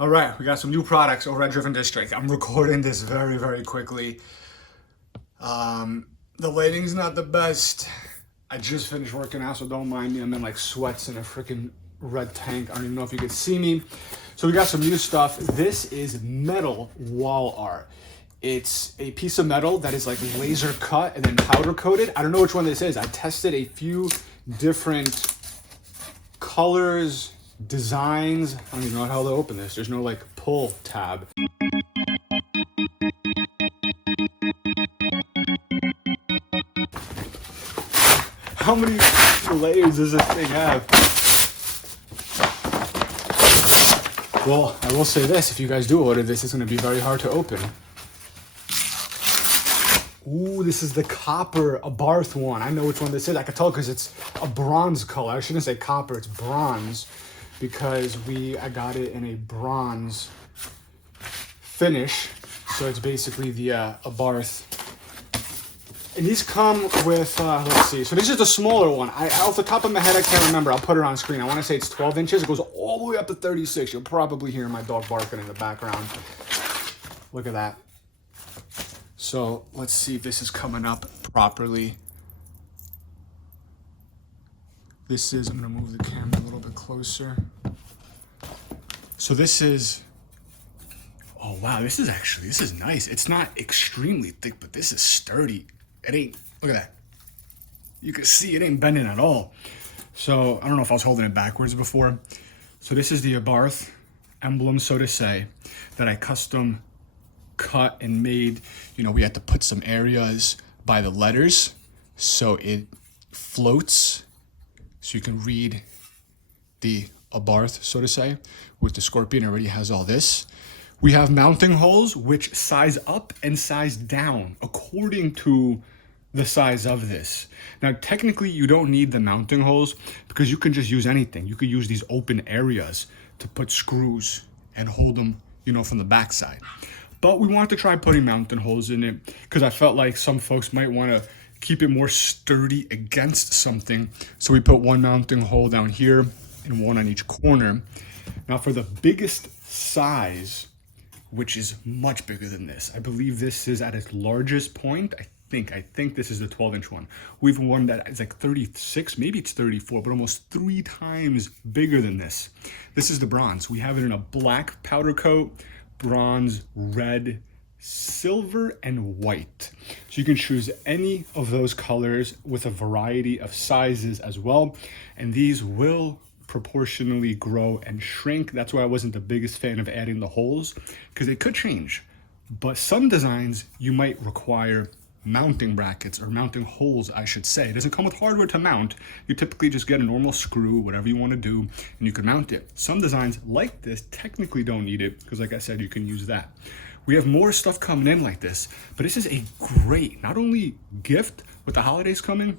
All right, we got some new products over at Driven District. I'm recording this very, very quickly. The lighting's not the best. I just finished working out, so don't mind me. I'm in like sweats in a freaking red tank. I don't even know if you can see me. So we got some new stuff. This is metal wall art. It's a piece of metal that is like laser cut and then powder coated. I don't know which one this is. I tested a few different colors, designs. I don't even know how to open this. There's no like pull tab. How many layers does this thing have? Well, I will say this, if you guys do order this, it's gonna be very hard to open. Ooh, this is the copper Abarth one. I know which one this is. I can tell because it's a bronze color. I shouldn't say copper, it's bronze, because I got it in a bronze finish. So it's basically the Abarth. And these come with, let's see. So this is the smaller one. Off the top of my head, I can't remember. I'll put it on screen. I want to say it's 12 inches. It goes all the way up to 36. You'll probably hear my dog barking in the background. Look at that. So let's see if this is coming up properly. This is, I'm gonna move the camera a little bit closer. So this is, oh wow, this is nice. It's not extremely thick, but this is sturdy. It ain't, look at that. You can see it ain't bending at all. So I don't know if I was holding it backwards before. So this is the Abarth Emblem, so to say, that I custom cut and made. You know, we had to put some areas by the letters so it floats, so you can read the Abarth, so to say. With the Scorpion, it already has all this. We have mounting holes which size up and size down according to the size of this. Now, technically, you don't need the mounting holes because you can just use anything. You could use these open areas to put screws and hold them, you know, from the backside. But we wanted to try putting mounting holes in it because I felt like some folks might want to keep it more sturdy against something. So we put one mounting hole down here and one on each corner. Now, for the biggest size, which is much bigger than this. I believe this is at its largest point. I think this is the 12-inch one. We have one that is like 36, maybe it's 34, but almost 3 times bigger than this. This is the bronze. We have it in a black powder coat, bronze, red, silver, and white. So you can choose any of those colors with a variety of sizes as well. And these will proportionally grow and shrink. That's why I wasn't the biggest fan of adding the holes, because it could change. But some designs you might require mounting brackets, or mounting holes, I should say. It doesn't come with hardware to mount. You typically just get a normal screw, whatever you want to do, and you can mount it. Some designs like this technically don't need it, because like I said, you can use that. We have more stuff coming in like this, but this is a great, not only gift with the holidays coming,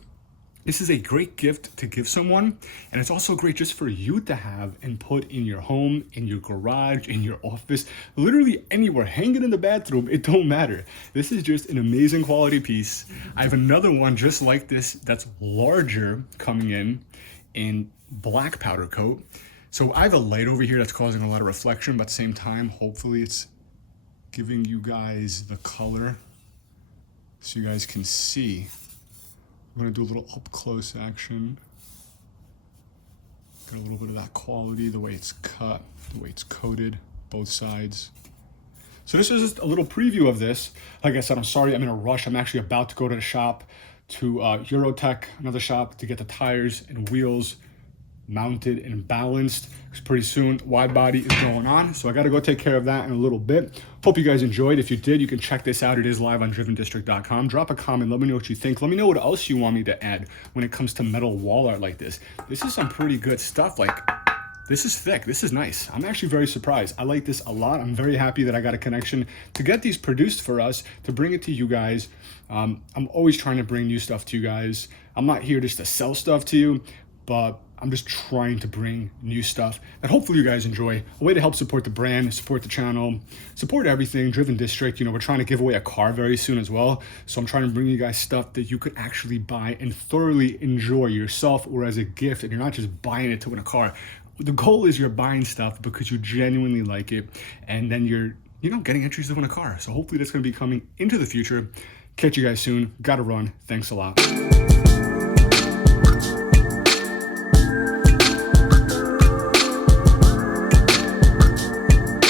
this is a great gift to give someone, and it's also great just for you to have and put in your home, in your garage, in your office, literally anywhere. Hang it in the bathroom, it don't matter. This is just an amazing quality piece. I have another one just like this that's larger coming in black powder coat. So I have a light over here that's causing a lot of reflection, but at the same time, hopefully it's giving you guys the color so you guys can see. I'm gonna do a little up close action. Get a little bit of that quality, the way it's cut, the way it's coated, both sides. So this is just a little preview of this. Like I said, I'm sorry, I'm in a rush. I'm actually about to go to the shop, to Eurotech, another shop, to get the tires and wheels mounted and balanced. Because pretty soon wide body is going on, so I got to go take care of that in a little bit. Hope you guys enjoyed. If you did, you can check this out. It is live on drivendistrict.com. Drop a comment, let me know what you think. Let me know what else you want me to add when it comes to metal wall art like this. This is some pretty good stuff. Like, this is thick, this is nice. I'm actually very surprised. I like this a lot. I'm very happy that I got a connection to get these produced for us, to bring it to you guys. I'm always trying to bring new stuff to you guys. I'm not here just to sell stuff to you, but I'm just trying to bring new stuff that hopefully you guys enjoy. A way to help support the brand, support the channel, support everything. Driven District, you know, we're trying to give away a car very soon as well. So I'm trying to bring you guys stuff that you could actually buy and thoroughly enjoy yourself or as a gift. And you're not just buying it to win a car. the goal is you're buying stuff because you genuinely like it, and then you're, you know, getting entries to win a car. So hopefully that's going to be coming into the future. Catch you guys soon. Gotta run. Thanks a lot.